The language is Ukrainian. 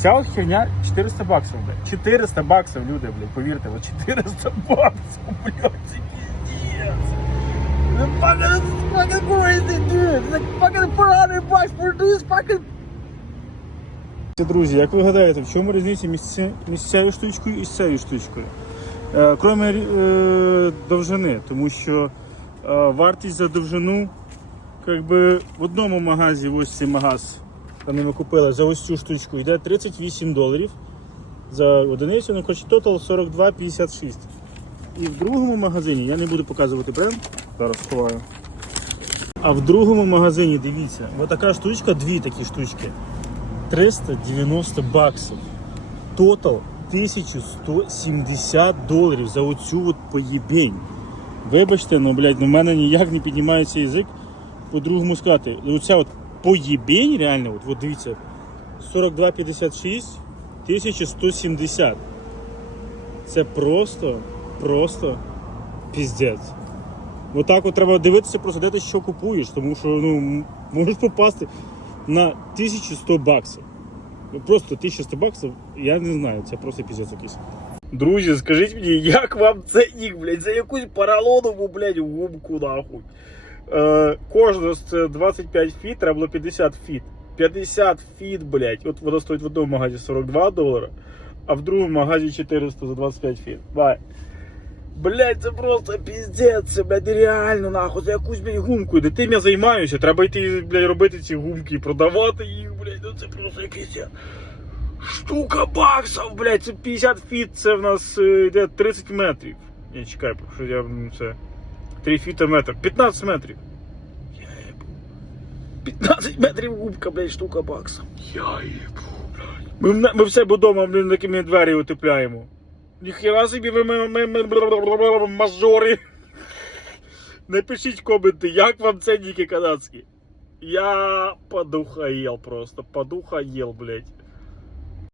Вся от херня 400 баксів, блядь. 400 баксів, люди, блядь, повірте, от 400 баксів, блядь, це піздець. The fucking, crazy, dude. Fucking 400 bucks for. Друзі, як ви гадаєте, в чому різниця між, цією штучкою і цією штучкою? Е, Крім е, довжини, тому що е, вартість за довжину, як би в одному магазі, ось цей магаз, там ми купили за ось цю штучку, йде 38 доларів за одиницю, ну коротше, тотал 42,56. І в другому магазині, я не буду показувати бренд, зараз сховаю. А в другому магазині, дивіться, отака штучка, дві такі штучки. 390 баксів. Тотал 1170 доларів за оцю от поєбень. Вибачте, ну, блядь, ну в мене ніяк не піднімається язик по-другому сказати. Оця от поєбень, реально, от, от дивіться, 42,56, 1170. Це просто, просто піздець. Отак от треба дивитися, просто де ти що купуєш, тому що ну, можеш попасти на 1100 баксів. Ну просто 1100 баксів, я не знаю, це просто піздець якийсь. Друзі, скажіть мені, як вам ценник, блядь, за якусь поролонову, блядь, гумку нахуй. Е, кожна з це 25 фіт, треба було 50 фіт. 50 фіт, блядь. От вона стоїть в одному магазі 42 долара, а в другому магазі 400 за 25 фіт. Бай. Блять, це просто піздець, це, блядь, реально нахуй, за якусь, блядь, гумку. І тим я займаюся, треба йти, блядь, робити ці гумки і продавати їх, блядь, ну це просто якийсь. Штука баксів, блядь, це 50 фіт, це в нас е, йде 30 метрів. Я чекаю, що я це. 3 фіта метр. 15 метрів. 15 метрів губка, блядь, штука бакса. Я їбу, блядь. Ми, на- ми в себе вдома, блін, такими двері утепляємо. Ніхера собі ви ми, ми, ми, ми мажори. Напишіть коменти, як вам ценники канадські. Я подухаєл просто, подухаєл, блядь.